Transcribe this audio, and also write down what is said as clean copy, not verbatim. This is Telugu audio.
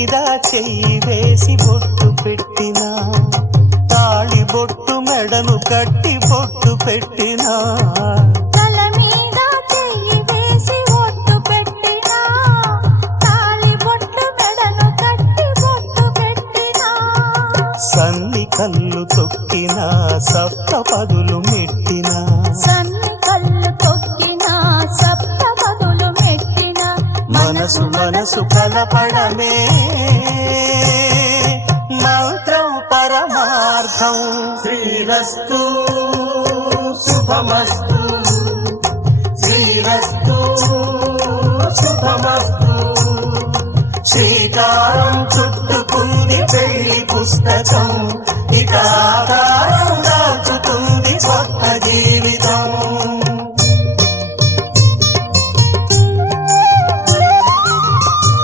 మీద చెయ్యి వేసి బొట్టు పెట్టినా, తాళి బొట్టు మెడను కట్టి బొట్టు పెట్టినా, తల మీద చెయ్యి వేసి బొట్టు పెట్టినా, తాళి బొట్టు మెడను కట్టి బొట్టు పెట్టినా, సన్ని కళ్ళు తొక్కినా సప్త పదులు మెట్టినా, సన్ని కళ్ళు తొక్కినా సప్త పదులు మెట్టినా, మనసు మనసు కలపడమే మంత్రం పరమార్థం. శ్రీరస్తు శుభమస్తు, శ్రీరస్తు శుభమస్తు. శ్రీకారం చుట్టుకుంది పెళ్లి పుస్తకం, ఇక ఆకారం దాచుతుంది స్వర్గం.